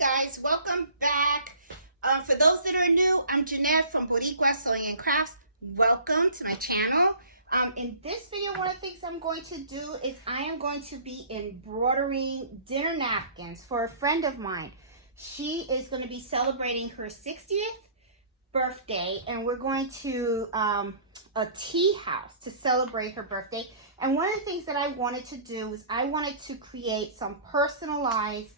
guys, welcome back. For those that are new, I'm Jeanette from Boricua Sewing and Crafts. Welcome to my channel. In this video, one of the things I'm going to do is I am going to be embroidering dinner napkins for a friend of mine. She is going to be celebrating her 60th birthday, and we're going to a tea house to celebrate her birthday. And one of the things that I wanted to do is I wanted to create some personalized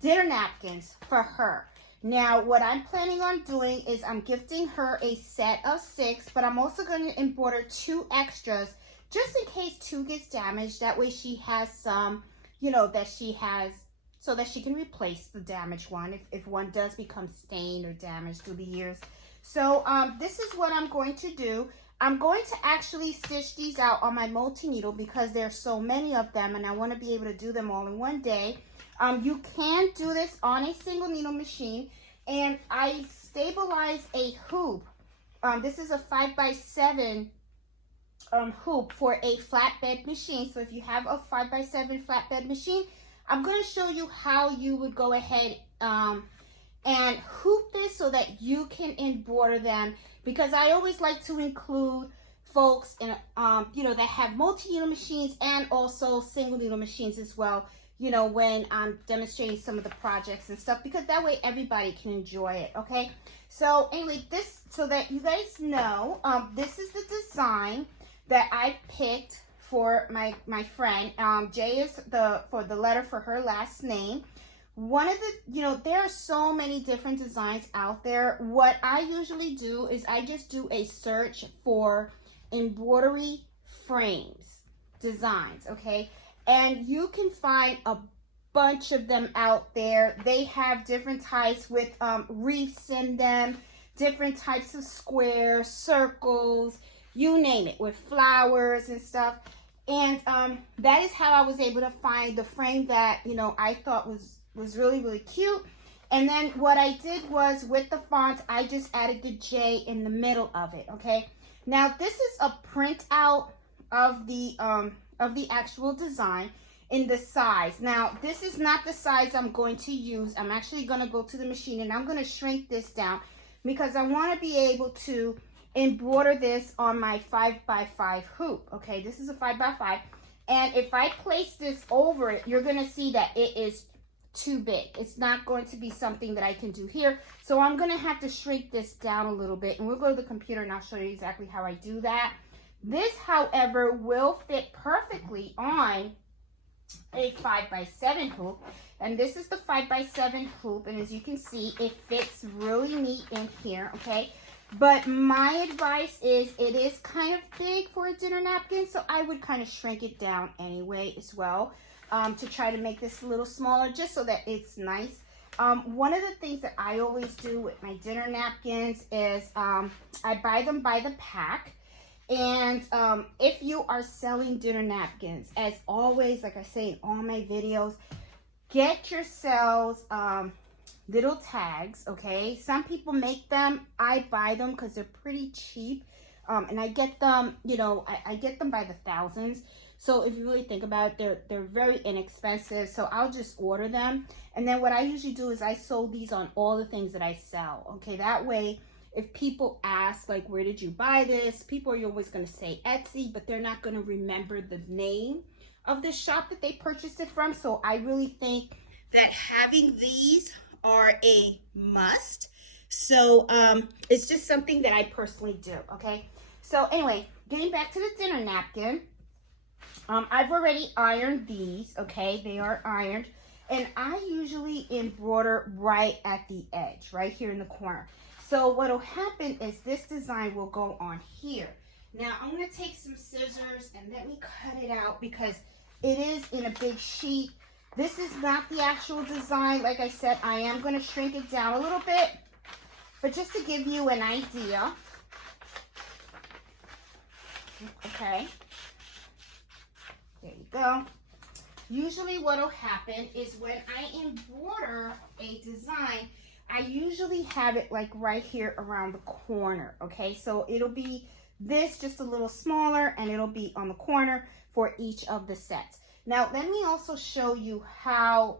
dinner napkins for her. Now, what I'm planning on doing is I'm gifting her a set of 6, but I'm also going to embroider 2 extras just in case 2 gets damaged. That way she has some, that she has, so that she can replace the damaged one if one does become stained or damaged through the years. So this is what I'm going to do. I'm going to actually stitch these out on my multi-needle because there's so many of them and I want to be able to do them all in one day. You can do this on a single needle machine, and I stabilize a hoop. This is a 5x7 hoop for a flatbed machine. So if you have a 5x7 flatbed machine, I'm going to show you how you would go ahead and hoop this so that you can embroider them, because I always like to include folks in that have multi-needle machines and also single needle machines as well, when I'm demonstrating some of the projects and stuff, because that way everybody can enjoy it. Okay, so anyway, this, so that you guys know, this is the design that I picked for my friend. J is for the letter for her last name. One of the, there are so many different designs out there. What I usually do is I just do a search for embroidery frames designs, okay? And you can find a bunch of them out there. They have different types with reefs in them, different types of squares, circles, you name it, with flowers and stuff. And that is how I was able to find the frame that, I thought was really, really cute. And then what I did was, with the font, I just added the J in the middle of it, okay? Now, this is a printout of the actual design in the size. Now, this is not the size I'm going to use. I'm actually going to go to the machine and I'm going to shrink this down because I want to be able to embroider this on my 5x5 hoop. Okay, this is a 5x5, and if I place this over it, you're going to see that it is too big. It's not going to be something that I can do here, so I'm going to have to shrink this down a little bit, and we'll go to the computer and I'll show you exactly how I do that. This, however, will fit perfectly on a 5x7 hoop, and this is the 5x7 hoop, and as you can see, it fits really neat in here. Okay, but my advice is, it is kind of big for a dinner napkin, so I would kind of shrink it down anyway as well, to try to make this a little smaller, just so that it's nice. One of the things that I always do with my dinner napkins is I buy them by the pack. And if you are selling dinner napkins, as always, like I say in all my videos, get yourselves little tags, okay? Some people make them. I buy them because they're pretty cheap. And I get them, I get them by the thousands. So if you really think about it, they're very inexpensive. So I'll just order them. And then what I usually do is I sew these on all the things that I sell, okay? That way, if people ask, like, where did you buy this? People are always going to say Etsy, but they're not going to remember the name of the shop that they purchased it from. So I really think that having these are a must. So it's just something that I personally do, okay? So anyway, getting back to the dinner napkin, I've already ironed these, okay? They are ironed. And I usually embroider right at the edge, right here in the corner. So what will happen is this design will go on here. Now I'm going to take some scissors and let me cut it out because it is in a big sheet. This is not the actual design. Like I said, I am going to shrink it down a little bit, but just to give you an idea. Okay. There you go. Usually what will happen is when I embroider a design, I usually have it like right here around the corner, okay? So it'll be this just a little smaller, and it'll be on the corner for each of the sets. Now, let me also show you how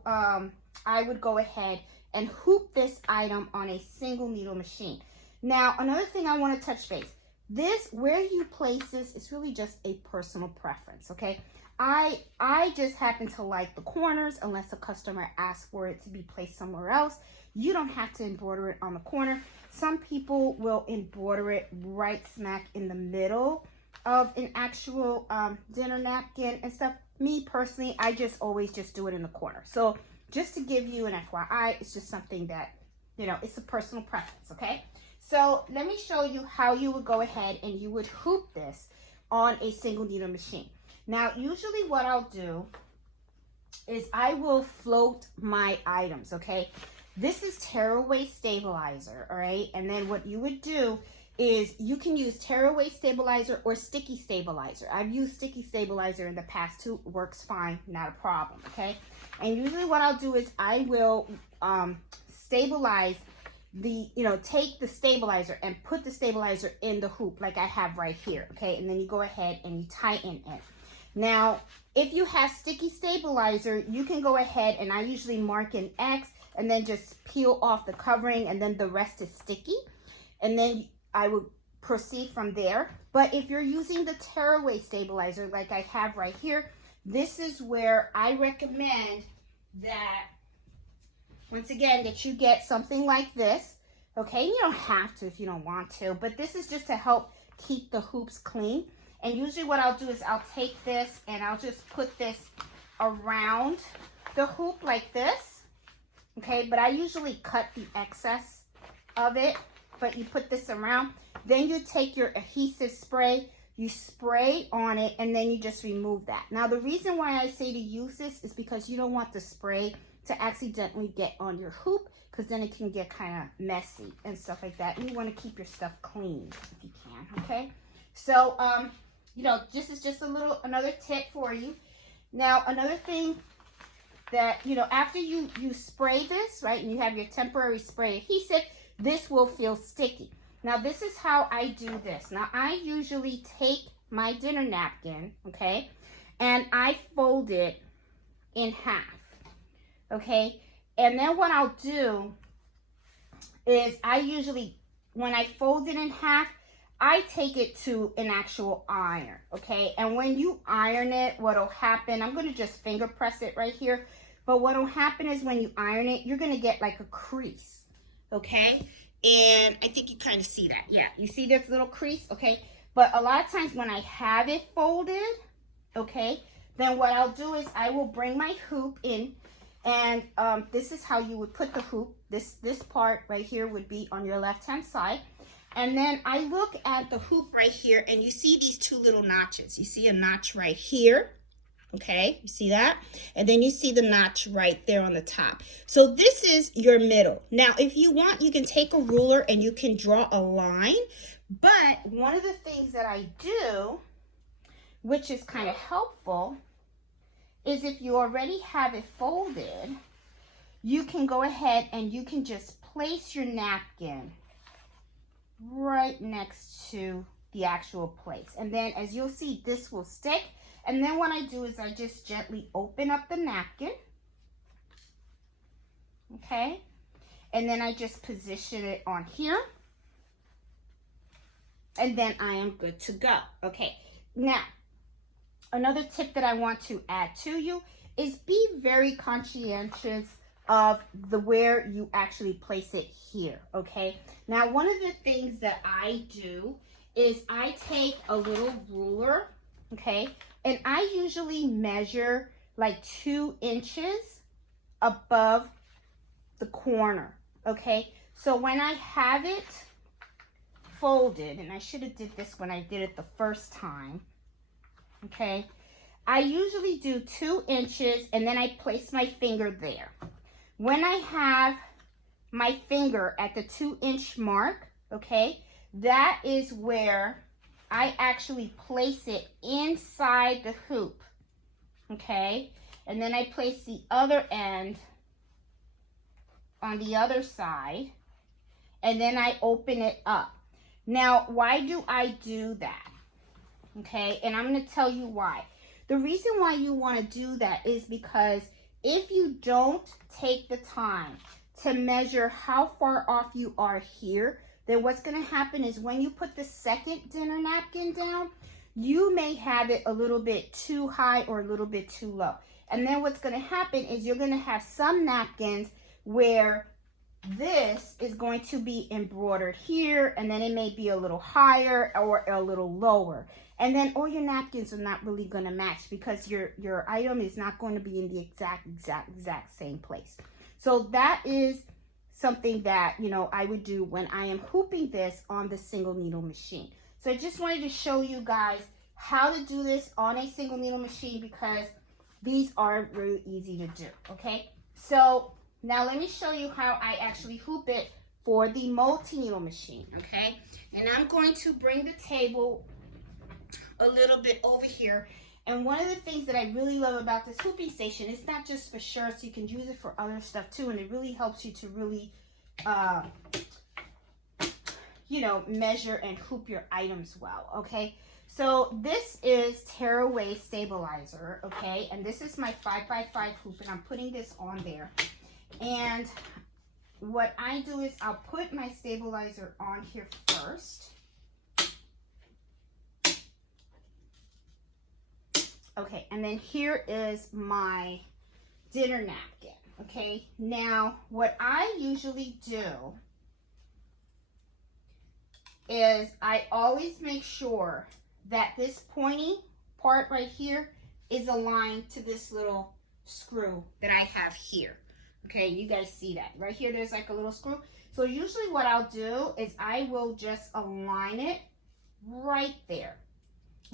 I would go ahead and hoop this item on a single needle machine. Now, another thing I want to touch base. This, where you place this, is really just a personal preference, okay? I just happen to like the corners unless a customer asks for it to be placed somewhere else. You don't have to embroider it on the corner. Some people will embroider it right smack in the middle of an actual dinner napkin and stuff. Me personally, I just always just do it in the corner. So just to give you an FYI, it's just something that, you know, it's a personal preference, okay? So let me show you how you would go ahead and you would hoop this on a single needle machine. Now, usually what I'll do is I will float my items, okay? This is tearaway stabilizer, all right? And then what you would do is you can use tearaway stabilizer or sticky stabilizer. I've used sticky stabilizer in the past too. It works fine, not a problem, okay? And usually what I'll do is I will stabilize the, take the stabilizer and put the stabilizer in the hoop like I have right here, okay? And then you go ahead and you tighten it. Now, if you have sticky stabilizer, you can go ahead and I usually mark an X and then just peel off the covering and then the rest is sticky. And then I would proceed from there. But if you're using the tearaway stabilizer like I have right here, this is where I recommend that, once again, that you get something like this, okay? You don't have to if you don't want to, but this is just to help keep the hoops clean. And usually what I'll do is I'll take this and I'll just put this around the hoop like this, okay? But I usually cut the excess of it, but you put this around. Then you take your adhesive spray, you spray on it, and then you just remove that. Now, the reason why I say to use this is because you don't want the spray to accidentally get on your hoop, because then it can get kind of messy and stuff like that. And you want to keep your stuff clean if you can, okay? So, this is just another tip for you. Now, another thing that, after you spray this, right, and you have your temporary spray adhesive, this will feel sticky. Now, this is how I do this. Now, I usually take my dinner napkin, okay, and I fold it in half, okay? And then what I'll do is I usually, when I fold it in half, I take it to an actual iron, okay? And when you iron it, what'll happen, I'm going to just finger press it right here, but what'll happen is when you iron it, you're going to get like a crease, okay? And I think you kind of see that. Yeah, you see this little crease, okay? But a lot of times when I have it folded, okay, then what I'll do is I will bring my hoop in, and this is how you would put the hoop. This part right here would be on your left-hand side. And then I look at the hoop right here, and you see these two little notches. You see a notch right here, okay? You see that? And then you see the notch right there on the top. So this is your middle. Now, if you want, you can take a ruler and you can draw a line. But one of the things that I do, which is kind of helpful, is if you already have it folded, you can go ahead and you can just place your napkin right next to the actual place. And then as you'll see, this will stick. And then what I do is I just gently open up the napkin, okay? And then I just position it on here. And then I am good to go, okay? Now, another tip that I want to add to you is be very conscientious of where you actually place it here, okay? Now, one of the things that I do is I take a little ruler, okay? And I usually measure like 2 inches above the corner, okay? So when I have it folded, and I should have did this when I did it the first time, okay? I usually do 2 inches and then I place my finger there. When I have my finger at the 2-inch mark, okay, that is where I actually place it inside the hoop, okay? And then I place the other end on the other side, and then I open it up. Now, why do I do that? Okay, and I'm going to tell you why. The reason why you want to do that is because if you don't take the time to measure how far off you are here, then what's going to happen is when you put the second dinner napkin down, you may have it a little bit too high or a little bit too low. And then what's going to happen is you're going to have some napkins where this is going to be embroidered here, and then it may be a little higher or a little lower. And then all your napkins are not really going to match because your item is not going to be in the exact same place. So that is something that, you know, I would do when I am hooping this on the single needle machine. So I just wanted to show you guys how to do this on a single needle machine because these are really easy to do, okay? So now let me show you how I actually hoop it for the multi-needle machine, okay? And I'm going to bring the table a little bit over here. And one of the things that I really love about this hooping station, it's not just for shirts, you can use it for other stuff too, and it really helps you to really, you know, measure and hoop your items well, okay? So this is tearaway stabilizer, okay? And this is my 5x5 hoop, and I'm putting this on there. And what I do is I'll put my stabilizer on here first. Okay, and then here is my dinner napkin, okay? Now, what I usually do is I always make sure that this pointy part right here is aligned to this little screw that I have here. Okay, you guys see that. Right here, there's like a little screw. So usually what I'll do is I will just align it right there,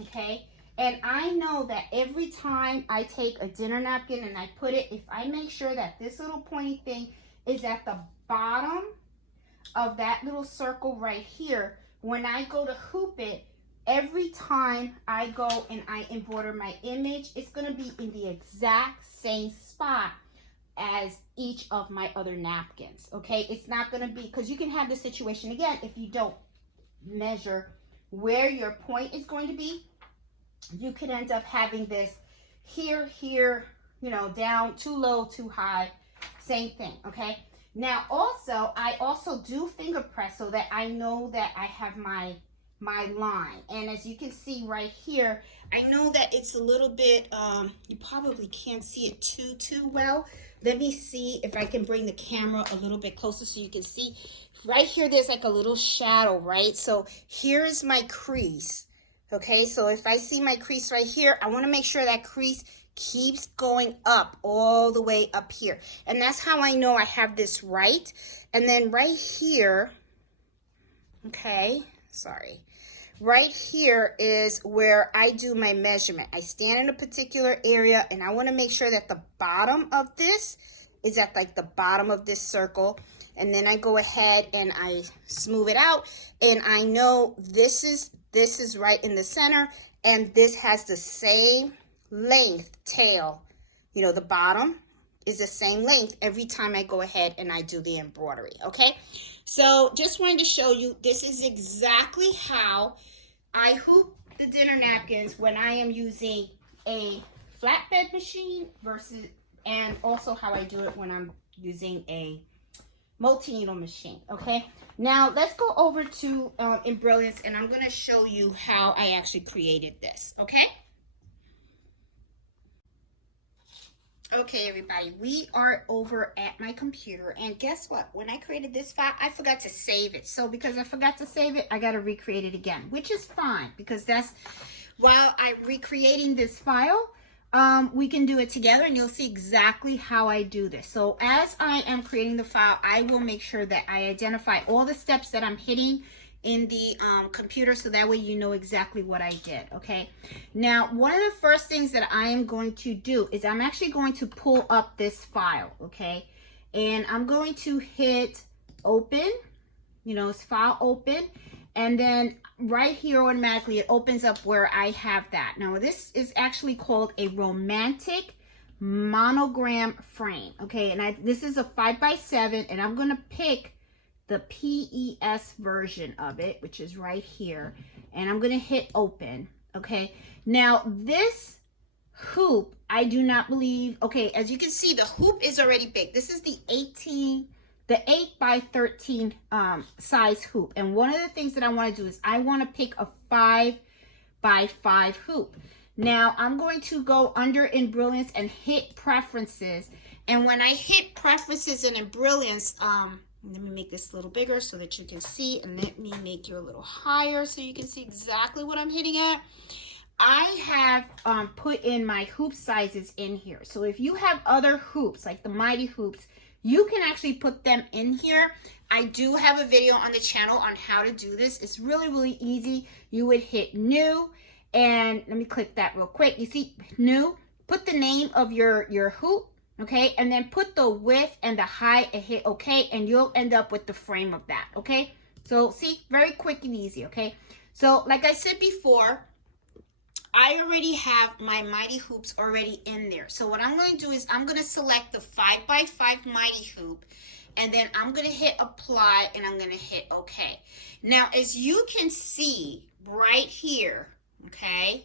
okay? And I know that every time I take a dinner napkin and I put it, if I make sure that this little pointy thing is at the bottom of that little circle right here, when I go to hoop it, every time I go and I embroider my image, it's going to be in the exact same spot as each of my other napkins, okay? It's not going to be, because you can have this situation again if you don't measure where your point is going to be. You could end up having this here, you know, down, too low, too high, same thing, okay? Now also, I also do finger press so that I know that I have my line. And as you can see right here, I know that it's a little bit, you probably can't see it too well. Let me see if I can bring the camera a little bit closer so you can see. Right here, there's like a little shadow, right? So here's my crease. Okay, so if I see my crease right here, I want to make sure that crease keeps going up all the way up here. And that's how I know I have this right. And then right here, okay, sorry. Right here is where I do my measurement. I stand in a particular area and I want to make sure that the bottom of this is at like the bottom of this circle. And then I go ahead and I smooth it out. And I know this is right in the center, and this has the same length tail. You know, the bottom is the same length every time I go ahead and I do the embroidery, okay? So just wanted to show you, this is exactly how I hoop the dinner napkins when I am using a flatbed machine versus, and also how I do it when I'm using a multi-needle machine, okay? Now, let's go over to Embrilliance, and I'm going to show you how I actually created this, okay? Okay, everybody, we are over at my computer, and guess what? When I created this file, I forgot to save it. So because I forgot to save it, I got to recreate it again, which is fine, because that's, while I'm recreating this file, we can do it together, and you'll see exactly how I do this. So as I am creating the file, I will make sure that I identify all the steps that I'm hitting in the computer, so that way you know exactly what I did, okay? Now, one of the first things that I am going to do is I'm actually going to pull up this file, okay? And I'm going to hit open, you know, it's file open, and then right here automatically it opens up where I have that. Now, this is actually called a romantic monogram frame, okay? And this is a 5x7, and I'm gonna pick the PES version of it, which is right here, and I'm gonna hit open, okay? Now, this hoop, I do not believe, okay, as you can see, the hoop is already big. This is the 8 by 13 size hoop. And one of the things that I want to do is I want to pick a 5 by 5 hoop. Now I'm going to go under Embrilliance and hit preferences. And when I hit preferences in Embrilliance, let me make this a little bigger so that you can see, and let me make you a little higher so you can see exactly what I'm hitting at. I have put in my hoop sizes in here. So if you have other hoops, like the Mighty Hoops, you can actually put them in here. I do have a video on the channel on how to do this. It's really, really easy. You would hit new, and let me click that real quick. You see new, put the name of your hoop, okay, and then put the width and the height and hit okay, and you'll end up with the frame of that, okay? So see, very quick and easy, okay? So like I said before, I already have my Mighty Hoops already in there. So what I'm going to do is I'm going to select the 5 by 5 Mighty Hoop, and then I'm going to hit apply, and I'm going to hit okay. Now, as you can see right here, okay,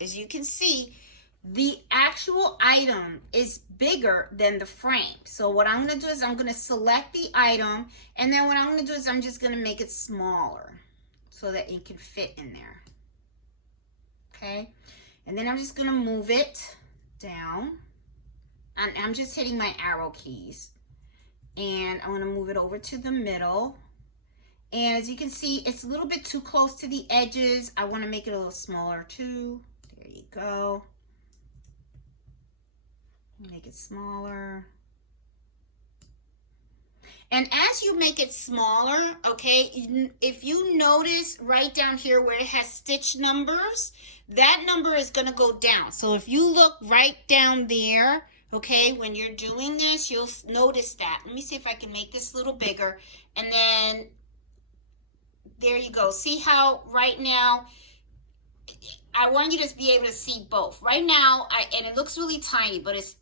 as you can see, the actual item is bigger than the frame. So what I'm going to do is I'm going to select the item, and then what I'm going to do is I'm just going to make it smaller so that it can fit in there. Okay, and then I'm just going to move it down, and I'm just hitting my arrow keys, and I'm going to move it over to the middle. And as you can see, it's a little bit too close to the edges. I want to make it a little smaller too. There you go. Make it smaller. And as you make it smaller, okay, if you notice right down here where it has stitch numbers, that number is going to go down. So if you look right down there, okay, when you're doing this, you'll notice that. Let me see if I can make this a little bigger. And then there you go. See how right now, I want you to be able to see both. Right now, and it looks really tiny, but it's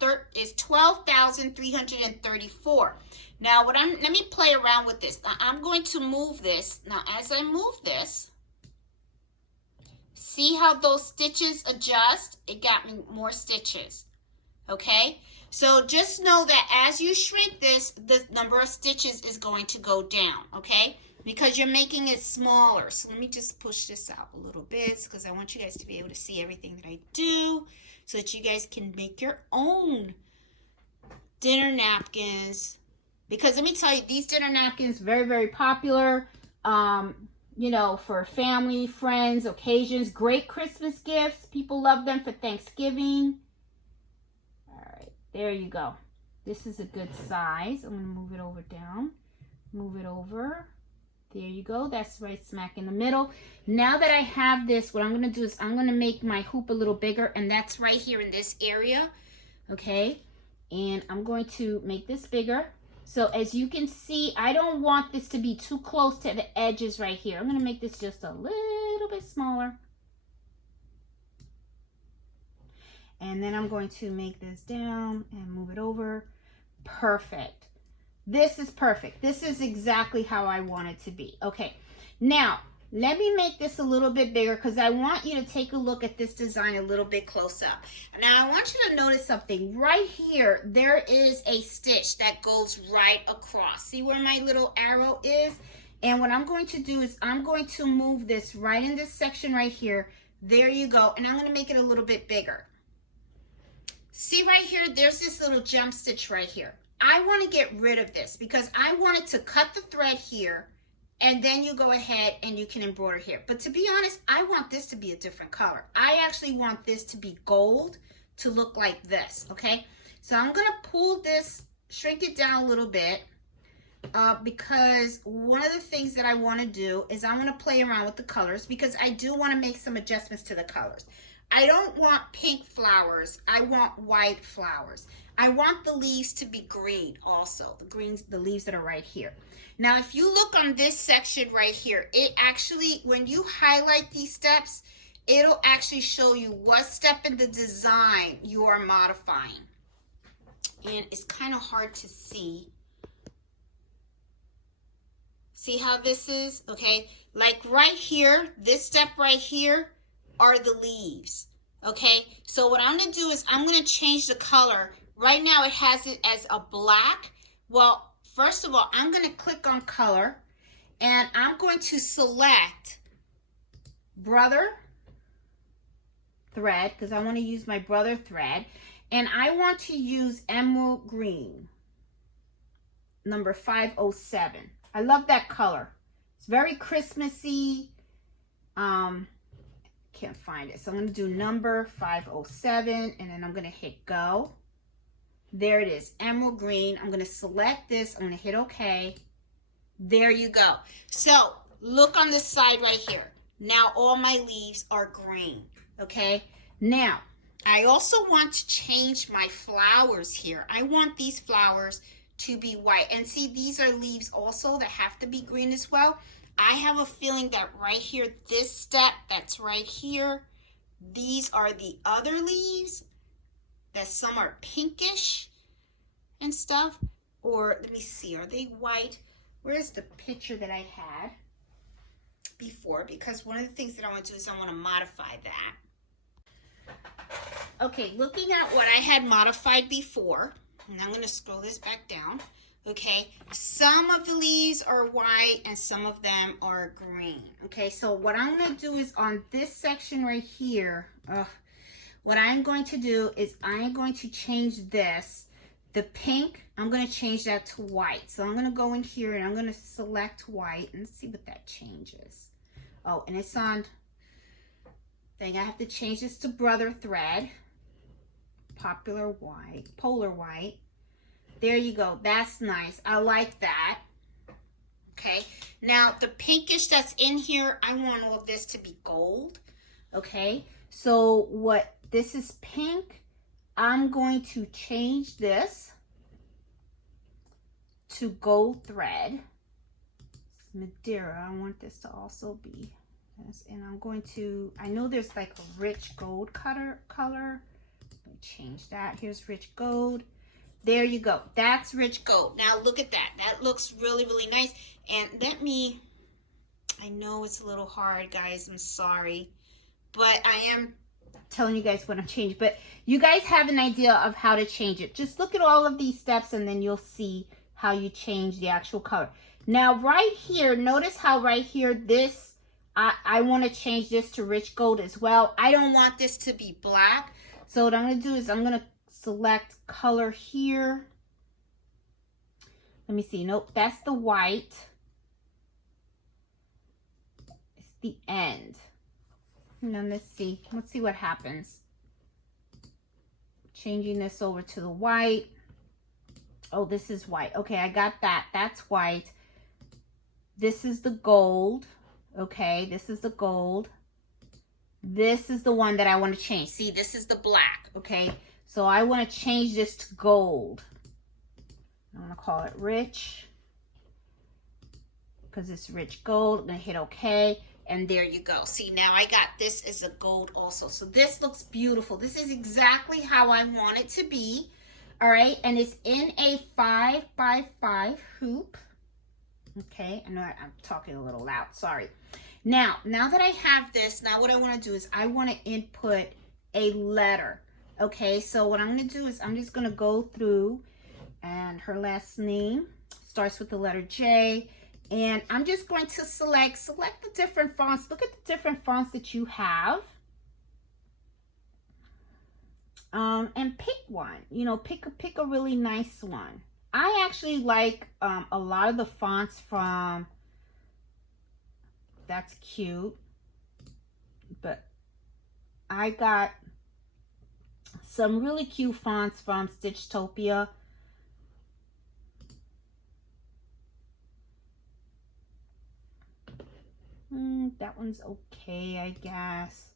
12,334. Now, let me play around with this. Now, I'm going to move this. Now, as I move this, see how those stitches adjust? It got me more stitches, okay? So just know that as you shrink this, the number of stitches is going to go down, okay? Because you're making it smaller. So let me just push this out a little bit because I want you guys to be able to see everything that I do so that you guys can make your own dinner napkins. Because let me tell you, these dinner napkins, very, very popular, you know, for family, friends, occasions, great Christmas gifts. People love them for Thanksgiving. All right, there you go. This is a good size. I'm going to move it over down, move it over. There you go. That's right smack in the middle. Now that I have this, what I'm going to do is I'm going to make my hoop a little bigger, and that's right here in this area, okay? And I'm going to make this bigger. So as you can see, I don't want this to be too close to the edges right here. I'm going to make this just a little bit smaller. And then I'm going to make this down and move it over. Perfect. This is perfect. This is exactly how I want it to be. Okay, now let me make this a little bit bigger because I want you to take a look at this design a little bit close up. Now I want you to notice something. Right here, there is a stitch that goes right across. See where my little arrow is? And what I'm going to do is I'm going to move this right in this section right here. There you go. And I'm going to make it a little bit bigger. See right here, there's this little jump stitch right here. I want to get rid of this because I wanted to cut the thread here, and then you go ahead and you can embroider here. But to be honest, I want this to be a different color. I actually want this to be gold to look like this, okay? So I'm going to pull this, shrink it down a little bit because one of the things that I want to do is I'm going to play around with the colors because I do want to make some adjustments to the colors. I don't want pink flowers. I want white flowers. I want the leaves to be green also, the leaves that are right here. Now, if you look on this section right here, it actually, when you highlight these steps, it'll actually show you what step in the design you are modifying. And it's kind of hard to see. See how this is? Okay, like right here, this step right here are the leaves. Okay, so what I'm going to do is I'm going to change the color. Right now it has it as a black. Well, first of all, I'm going to click on color and I'm going to select brother thread because I want to use my brother thread, and I want to use emerald green number 507. I love that color. It's very Christmassy. Can't find it, so I'm going to do number 507 and then I'm going to hit go. There it is, emerald green. I'm going to select this. I'm going to hit OK. There you go. So look on this side right here. Now all my leaves are green. Okay, now I also want to change my flowers here. I want these flowers to be white, and see, these are leaves also that have to be green as well. I have a feeling that right here, this step that's right here, these are the other leaves, that some are pinkish and stuff. Or let me see, are they white? Where's the picture that I had before? Because one of the things that I want to do is I want to modify that. Okay, looking at what I had modified before, and I'm going to scroll this back down. Okay, some of the leaves are white and some of them are green. Okay, so what I'm going to do is on this section right here, what I'm going to do is I'm going to change this. The pink, I'm going to change that to white. So I'm going to go in here and I'm going to select white and see what that changes. Oh, and it's on thing. I have to change this to brother thread. Popular white, polar white. There you go. That's nice. I like that. Okay. Now the pinkish that's in here, I want all of this to be gold. Okay. So what this is pink, I'm going to change this to gold thread. Madeira. I want this to also be this, and I'm going to, I know there's like a rich gold color. Let me change that. Here's rich gold. There you go. That's rich gold. Now look at that. That looks really, really nice. And let me, I know it's a little hard, guys. I'm sorry. But I am telling you guys what I'm changing. But you guys have an idea of how to change it. Just look at all of these steps and then you'll see how you change the actual color. Now right here, notice how right here, this, I want to change this to rich gold as well. I don't want this to be black. So what I'm going to do is I'm going to select color here. Let me see. Nope, that's the white. It's the end. And then let's see. Let's see what happens. Changing this over to the white. Oh, this is white. Okay, I got that. That's white. This is the gold. Okay, this is the gold. This is the one that I want to change. See, this is the black. Okay, so I want to change this to gold. I'm going to call it rich because it's rich gold. I'm going to hit OK. And there you go. See, now I got this as a gold also. So this looks beautiful. This is exactly how I want it to be. All right. And it's in a 5x5 hoop. Okay. I know I'm talking a little loud. Sorry. Now that I have this, now what I want to do is I want to input a letter. Okay. So what I'm going to do is I'm just going to go through, and her last name starts with the letter J. And I'm just going to select the different fonts. Look at the different fonts that you have. And pick one. You know, pick a really nice one. I actually like a lot of the fonts from, that's cute. But I got some really cute fonts from Stitchtopia. That one's okay, I guess.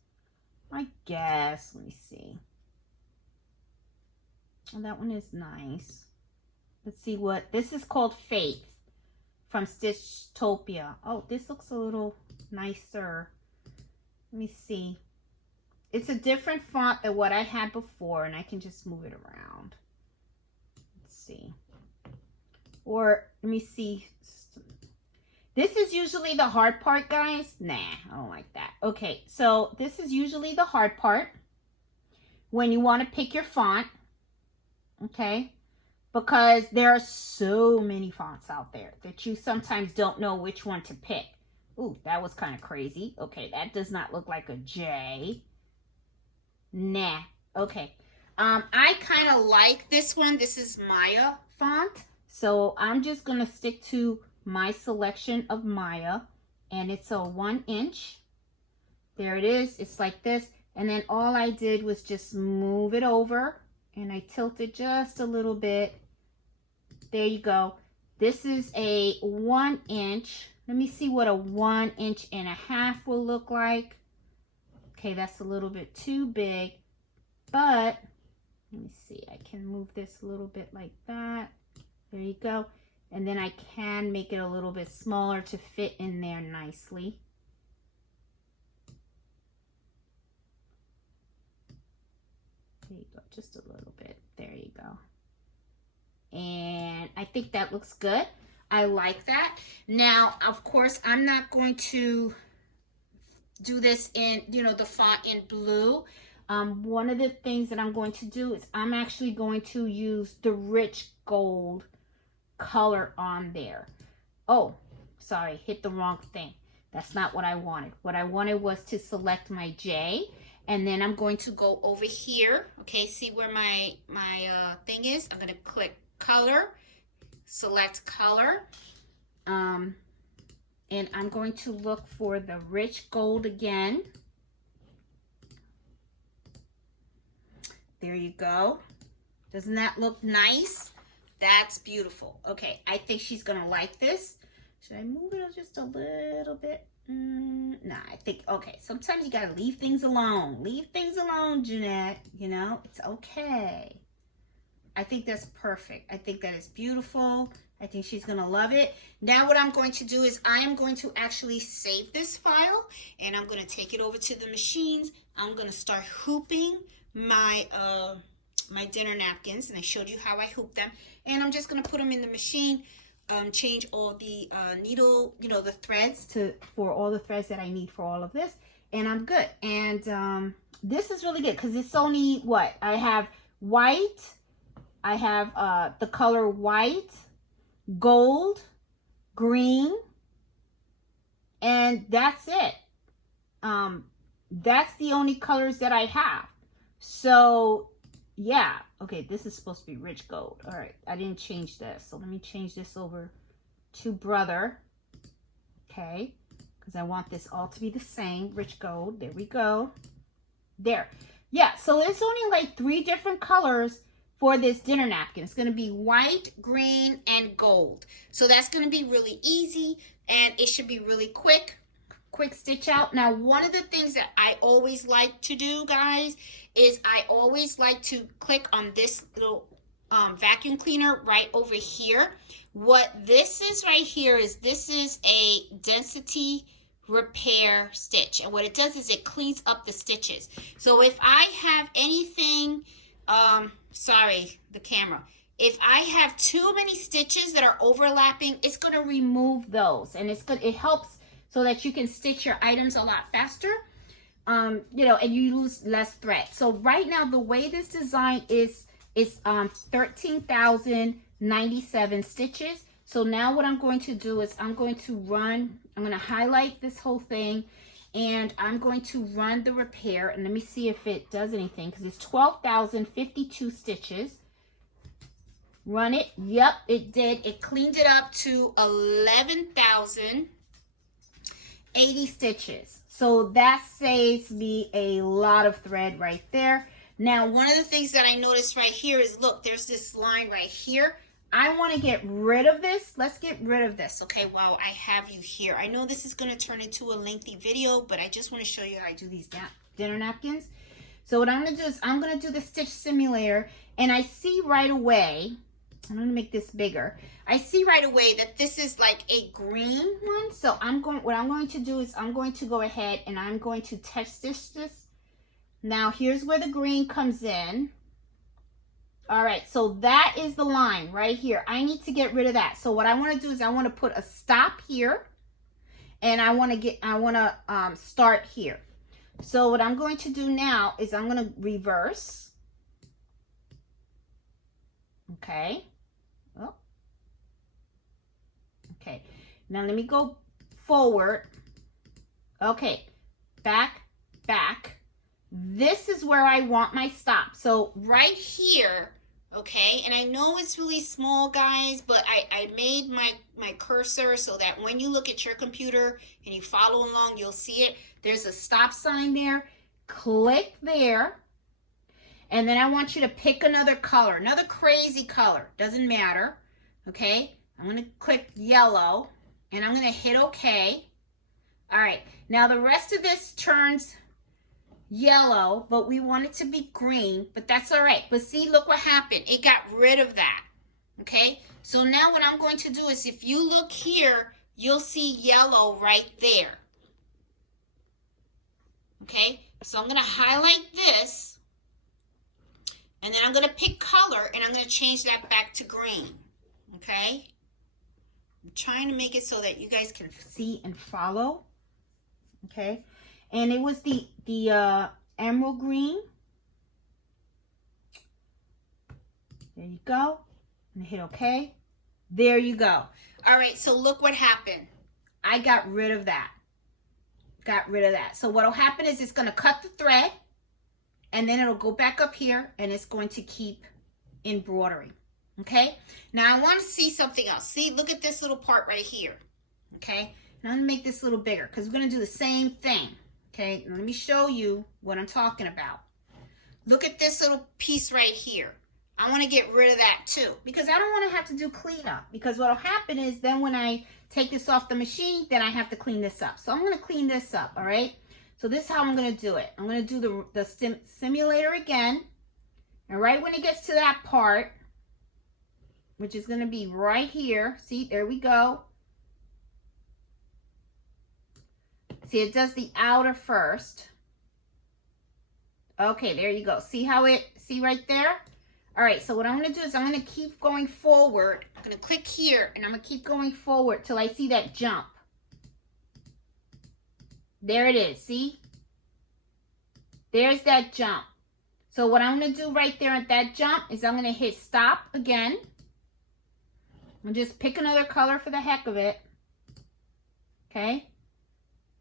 Let me see. Oh, that one is nice. Let's see what, this is called Faith from Stitchtopia. Oh, this looks a little nicer. Let me see. It's a different font than what I had before, and I can just move it around. Let's see. Or, let me see. This is usually the hard part, guys. Nah, I don't like that. Okay, so this is usually the hard part. when you want to pick your font, okay? Because there are so many fonts out there that you sometimes don't know which one to pick. Ooh, that was kind of crazy. Okay, that does not look like a J. Nah. Okay. I kind of like this one. This is Maya font. So I'm just going to stick to my selection of Maya. And it's a 1 inch. There it is. It's like this. And then all I did was just move it over. And I tilted just a little bit. There you go. This is a 1 inch. Let me see what a 1.5 inches will look like. Okay, that's a little bit too big. But, let me see. I can move this a little bit like that. There you go. And then I can make it a little bit smaller to fit in there nicely. There you go. Just a little bit. There you go. And I think that looks good. I like that. Now, of course, I'm not going to do this in, the font in blue. One of the things that I'm going to do is I'm actually going to use the rich gold color on there. Oh, sorry, hit the wrong thing. That's not what I wanted. What I wanted was to select my J. And then I'm going to go over here. Okay, see where my thing is? I'm going to click color, select color, and I'm going to look for the rich gold again. There you go. Doesn't that look nice? That's beautiful. Okay, I think she's gonna like this. Should I move it just a little bit? Nah, I think, okay, sometimes you gotta leave things alone. Leave things alone, Jeanette. It's okay. I think that's perfect. I think that is beautiful. I think she's going to love it. Now what I'm going to do is I am going to actually save this file. And I'm going to take it over to the machines. I'm going to start hooping my my dinner napkins. And I showed you how I hoop them. And I'm just going to put them in the machine. Change all the needle, the threads for all the threads that I need for all of this. And I'm good. And this is really good because it's only what? I have white. I have the color white, gold, green, and that's it. That's the only colors that I have. So, yeah. Okay, this is supposed to be rich gold. All right, I didn't change this. So let me change this over to brother. Okay, because I want this all to be the same. Rich gold. There we go. There. Yeah, so it's only like 3 different colors for this dinner napkin. It's going to be white, green, and gold. So that's going to be really easy, and it should be really quick stitch out. Now, one of the things that I always like to do, guys, is I always like to click on this little vacuum cleaner right over here. What this is right here is this is a density repair stitch, and what it does is it cleans up the stitches. So if I have anything sorry, the camera. If I have too many stitches that are overlapping, it's going to remove those, and it helps so that you can stitch your items a lot faster, and you lose less thread. So right now, the way this design is 13,097 stitches. So now what I'm going to do is I'm going to highlight this whole thing, and I'm going to run the repair, and let me see if it does anything, because it's 12,052 stitches. Run it. Yep, it did. It cleaned it up to 11,080 stitches. So that saves me a lot of thread right there. Now, one of the things that I noticed right here is, look, there's this line right here. I want to get rid of this. Let's get rid of this, okay, while I have you here. I know this is going to turn into a lengthy video, but I just want to show you how I do these dinner napkins. So what I'm going to do is I'm going to do the stitch simulator, and I see right away, I'm going to make this bigger. I see right away that this is like a green one. So what I'm going to do is I'm going to go ahead and I'm going to touch stitch this. Now here's where the green comes in. All right, so that is the line right here. I need to get rid of that. So what I want to do is I want to put a stop here, and I want to start here. So what I'm going to do now is I'm going to reverse. Okay. Oh. Okay. Now let me go forward. Okay. Back, back. This is where I want my stop. So right here, okay, and I know it's really small, guys, but I made my cursor so that when you look at your computer and you follow along, you'll see it. There's a stop sign there. Click there. And then I want you to pick another color, another crazy color. Doesn't matter, okay? I'm going to click yellow, and I'm going to hit OK. All right, now the rest of this turns yellow, but we want it to be green, but that's all right. But see, look what happened. It got rid of that, okay? So now what I'm going to do is, if you look here, you'll see yellow right there, okay? So I'm going to highlight this, and then I'm going to pick color, and I'm going to change that back to green, okay? I'm trying to make it so that you guys can see and follow, okay? And it was the emerald green. There you go. And hit OK. There you go. All right, so look what happened. I got rid of that. Got rid of that. So what will happen is it's going to cut the thread, and then it'll go back up here, and it's going to keep embroidering. Okay? Now I want to see something else. See, look at this little part right here. Okay? Now I'm going to make this a little bigger because we're going to do the same thing. Okay, let me show you what I'm talking about. Look at this little piece right here. I want to get rid of that too, because I don't want to have to do cleanup. Because what will happen is then when I take this off the machine, then I have to clean this up. So I'm going to clean this up, all right? So this is how I'm going to do it. I'm going to do the simulator again. And right when it gets to that part, which is going to be right here. See, there we go. See, it does the outer first. Okay, there you go. See how see right there? All right, so what I'm going to do is I'm going to keep going forward. I'm going to click here, and I'm going to keep going forward till I see that jump. There it is, see? There's that jump. So what I'm going to do right there at that jump is I'm going to hit stop again. And just pick another color for the heck of it. Okay?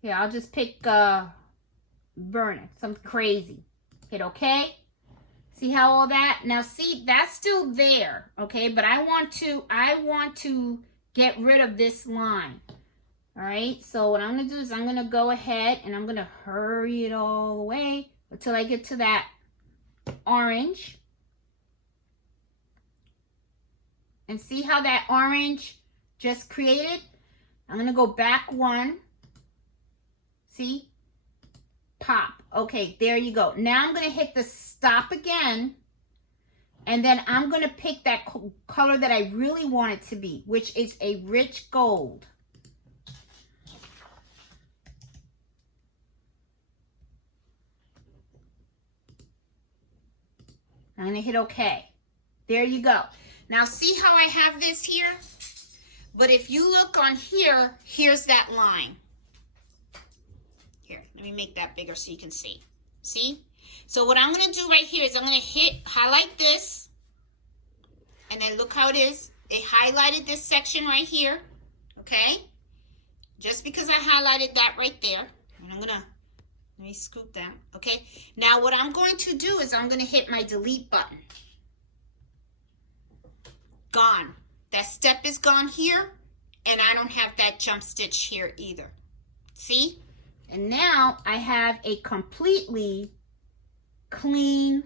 Yeah, I'll just pick burner, something crazy. Hit OK. See how all that? Now see, that's still there, okay? But I want to get rid of this line. All right? So what I'm going to do is I'm going to go ahead and I'm going to hurry it all away until I get to that orange. And see how that orange just created? I'm going to go back one. See? Pop. Okay, there you go. Now I'm going to hit the stop again. And then I'm going to pick that color that I really want it to be, which is a rich gold. I'm going to hit OK. There you go. Now see how I have this here? But if you look on here, here's that line. Here, let me make that bigger so you can see. See? So what I'm going to do right here is I'm going to highlight this. And then look how it is. It highlighted this section right here. Okay? Just because I highlighted that right there. And I'm going to, let me scoop that. Okay? Now what I'm going to do is I'm going to hit my delete button. Gone. That step is gone here. And I don't have that jump stitch here either. See? And now I have a completely clean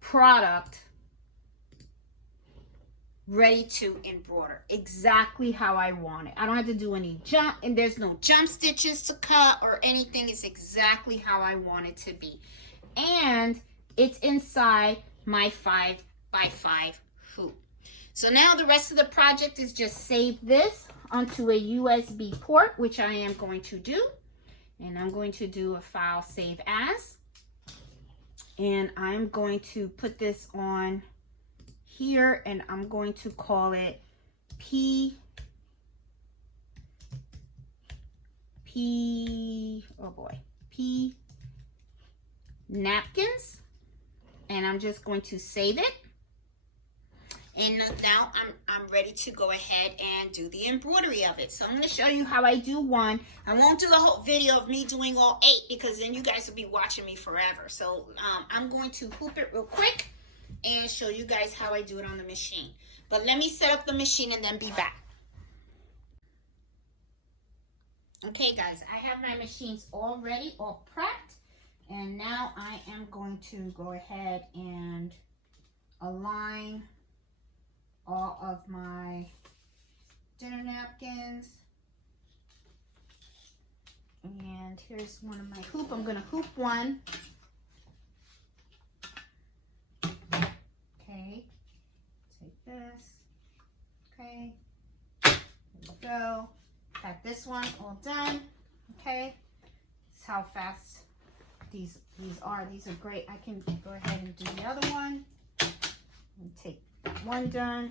product ready to embroider exactly how I want it. I don't have to do any jump, and there's no jump stitches to cut or anything. It's exactly how I want it to be. And it's inside my 5x5 hoop. So now the rest of the project is just save this onto a USB port, which I am going to do. And I'm going to do a file save as. And I'm going to put this on here, and I'm going to call it recipe napkins, and I'm just going to save it. And now I'm ready to go ahead and do the embroidery of it. So I'm going to show you how I do one. I won't do a whole video of me doing all 8 because then you guys will be watching me forever. So I'm going to hoop it real quick and show you guys how I do it on the machine. But let me set up the machine and then be back. Okay guys, I have my machines all ready, all prepped. And now I am going to go ahead and align all of my dinner napkins. And here's one of my hoop. I'm gonna hoop one. Okay, take this. Okay, there we go. Got this one all done. Okay, that's how fast these are. These are great. I can go ahead and do the other one. And take one done.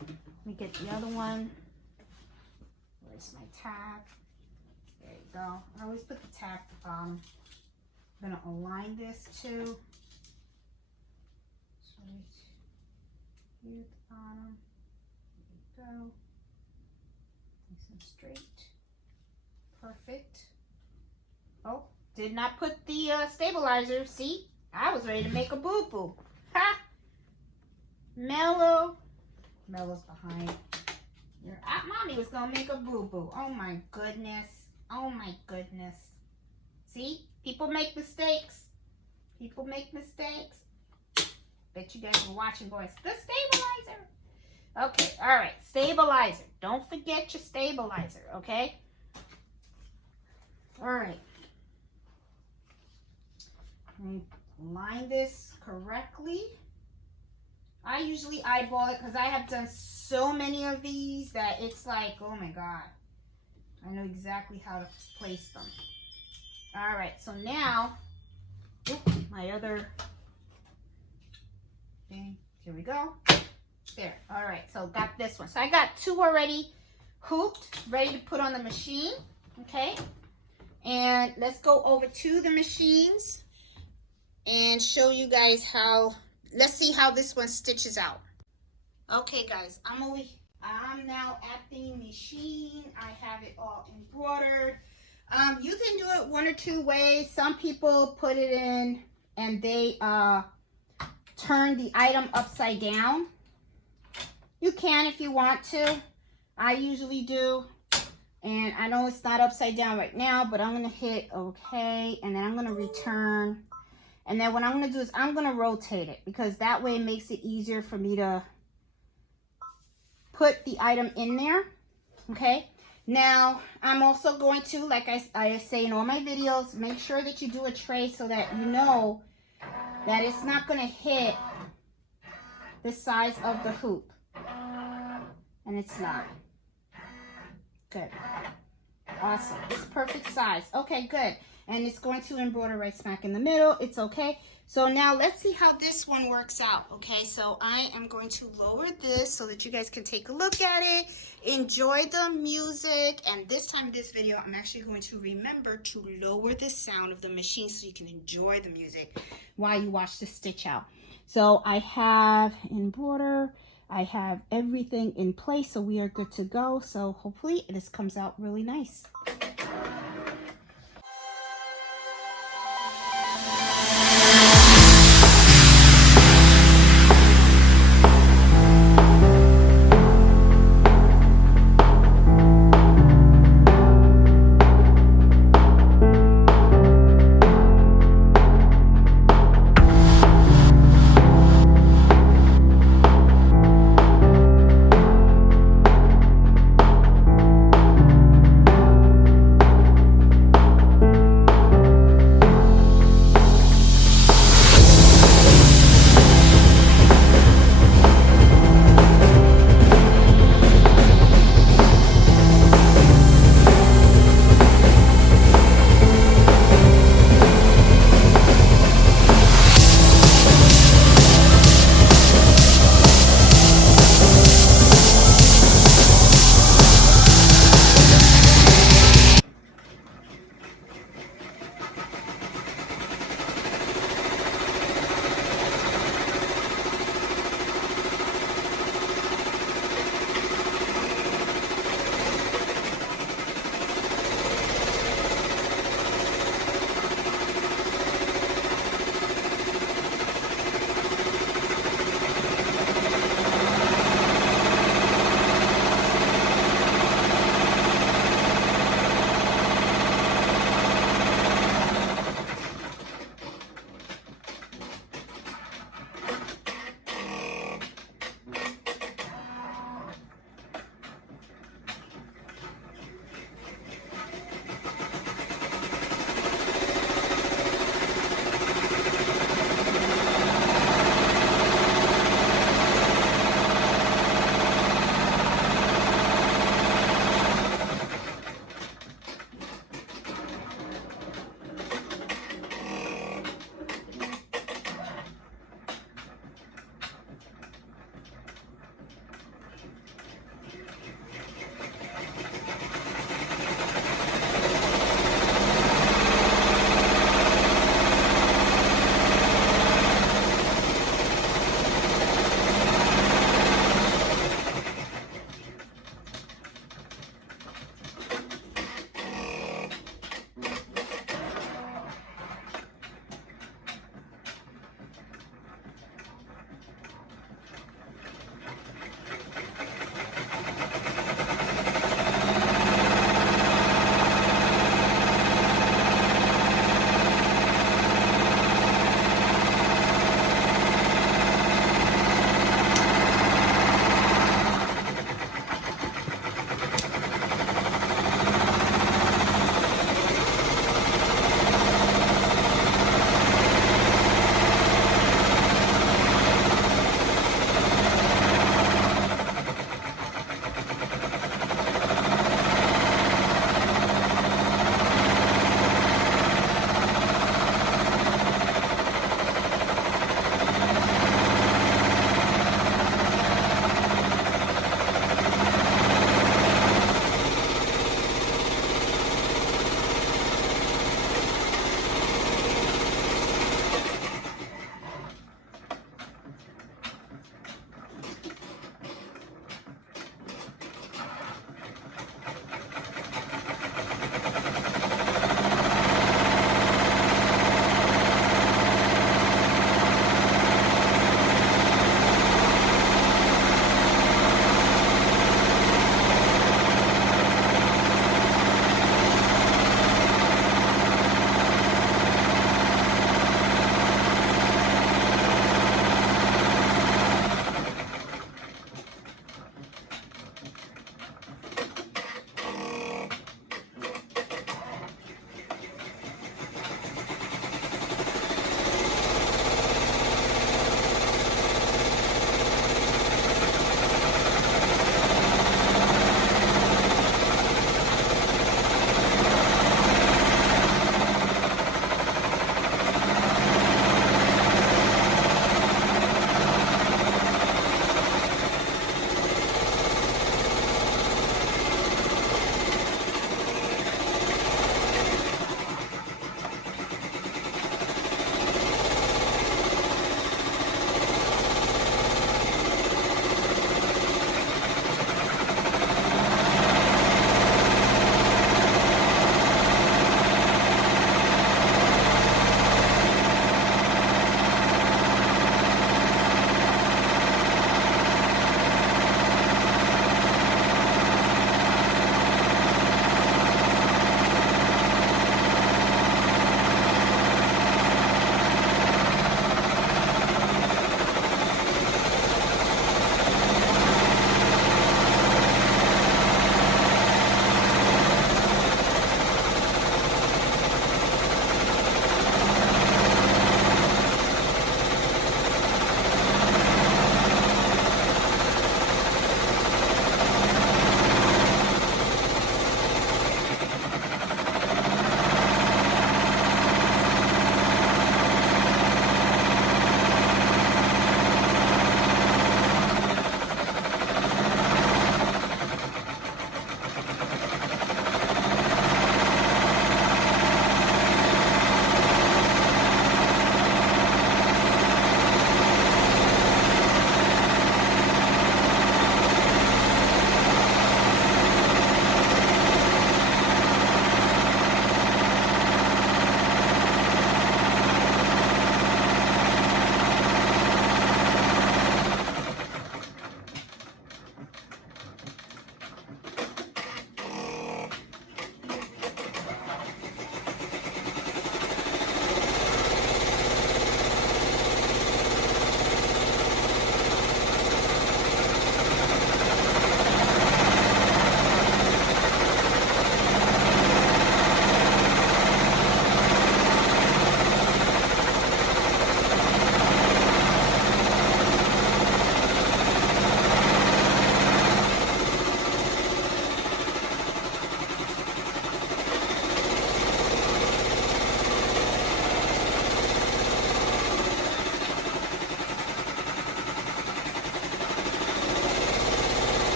Let me get the other one. Where's my tab? There you go. I always put the tab at the bottom. I'm gonna align this too. It's right here at the bottom. There you go. Nice and straight. Perfect. Oh, did not put the stabilizer. See, I was ready to make a boo-boo. Ha! Mellow. Mellow's behind. Your mommy was gonna make a boo-boo. Oh my goodness. Oh my goodness. See? People make mistakes. People make mistakes. Bet you guys were watching going, the stabilizer. Okay, alright. Stabilizer. Don't forget your stabilizer, okay? Alright. Line this correctly. I usually eyeball it because I have done so many of these that it's like, oh my God. I know exactly how to place them. All right, so now, my other thing, here we go. There, all right, so got this one. So I got 2 already hooped, ready to put on the machine, okay? And let's go over to the machines and show you guys how. Let's see how this one stitches out. Okay guys, I'm now at the machine. I have it all embroidered. You can do it 1 or 2 ways. Some people put it in and they turn the item upside down. You can if you want to. I usually do. And I know it's not upside down right now, but I'm going to hit okay. And then I'm going to return. And then what I'm going to do is I'm going to rotate it because that way it makes it easier for me to put the item in there. Okay. Now, I'm also going to, like I say in all my videos, make sure that you do a tray so that you know that it's not going to hit the size of the hoop. And it's not. Good. Awesome. It's perfect size. Okay, good. And it's going to embroider right smack in the middle. It's okay. So now let's see how this one works out. Okay, so I am going to lower this so that you guys can take a look at it, enjoy the music. And this time in this video, I'm actually going to remember to lower the sound of the machine so you can enjoy the music while you watch the stitch out. So I have embroider. I have everything in place, so we are good to go. So hopefully this comes out really nice.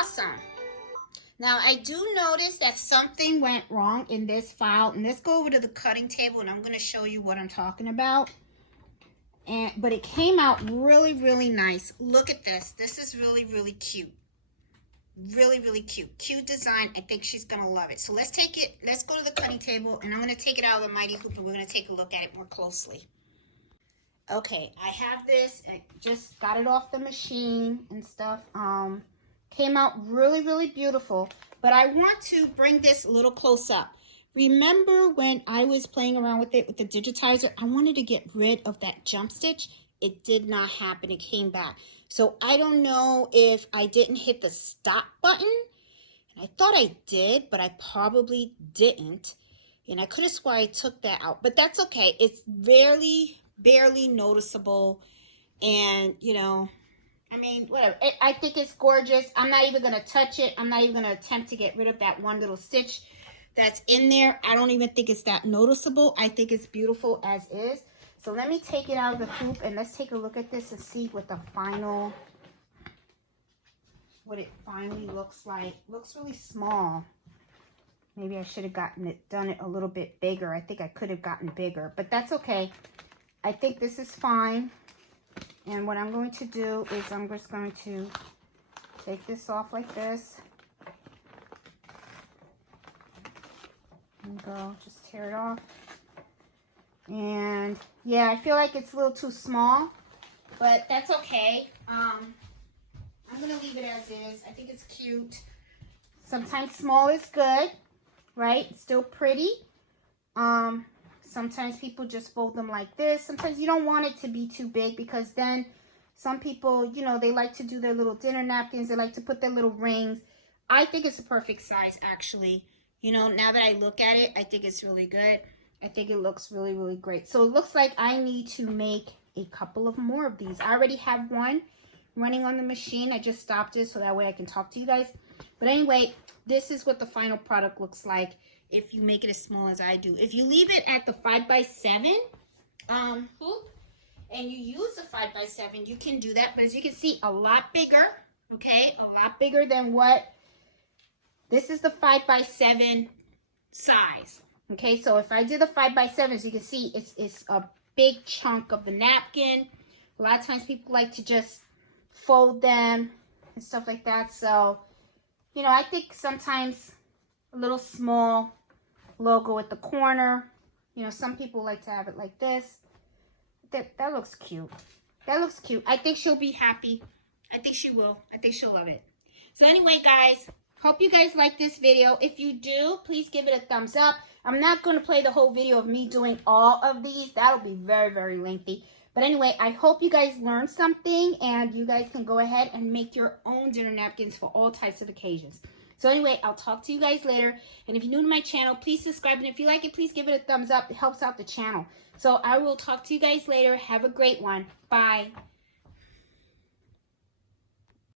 awesome. Now, I do notice that something went wrong in this file. And let's go over to the cutting table, and I'm going to show you what I'm talking about. But it came out really, really nice. Look at this. This is really, really cute. Really, really cute. Cute design. I think she's going to love it. So let's take it. Let's go to the cutting table, and I'm going to take it out of the Mighty Hoop, and we're going to take a look at it more closely. Okay, I have this. I just got it off the machine and stuff. Came out really, really beautiful. But I want to bring this a little close up. Remember when I was playing around with it with the digitizer? I wanted to get rid of that jump stitch. It did not happen. It came back. So I don't know if I didn't hit the stop button. And I thought I did, but I probably didn't. And I could have sworn I took that out. But that's okay. It's barely noticeable. And, you know, I mean, whatever. I think it's gorgeous. I'm not even going to touch it. I'm not even going to attempt to get rid of that one little stitch that's in there. I don't even think it's that noticeable. I think it's beautiful as is. So let me take it out of the hoop, and let's take a look at this and see what what it finally looks like. Looks really small. Maybe I should have done it a little bit bigger. I think I could have gotten bigger, but that's okay. I think this is fine. And what I'm going to do is I'm just going to take this off like this. And go, just tear it off. And yeah, I feel like it's a little too small, but that's okay. I'm going to leave it as is. I think it's cute. Sometimes small is good, right? It's still pretty. Sometimes people just fold them like this. Sometimes you don't want it to be too big, because then some people, you know, they like to do their little dinner napkins. They like to put their little rings. I think it's a perfect size, actually. You know, now that I look at it, I think it's really good. I think it looks really, really great. So it looks like I need to make a couple of more of these. I already have one running on the machine. I just stopped it so that way I can talk to you guys. But anyway, this is what the final product looks like if you make it as small as I do. If you leave it at the 5x7 hoop and you use the 5x7, you can do that. But as you can see, a lot bigger, okay? A lot bigger than what, this is the 5x7 size, okay? So if I did the 5x7, as you can see, it's a big chunk of the napkin. A lot of times people like to just fold them and stuff like that. So, you know, I think sometimes a little small logo at the corner. You know, some people like to have it like this. That looks cute. That looks cute. I think she'll be happy. I think she will. I think she'll love it. So anyway, guys, hope you guys like this video. If you do, please give it a thumbs up. I'm not going to play the whole video of me doing all of these. That'll be very, very lengthy. But anyway, I hope you guys learned something, and you guys can go ahead and make your own dinner napkins for all types of occasions. So anyway, I'll talk to you guys later. And if you're new to my channel, please subscribe. And if you like it, please give it a thumbs up. It helps out the channel. So I will talk to you guys later. Have a great one. Bye.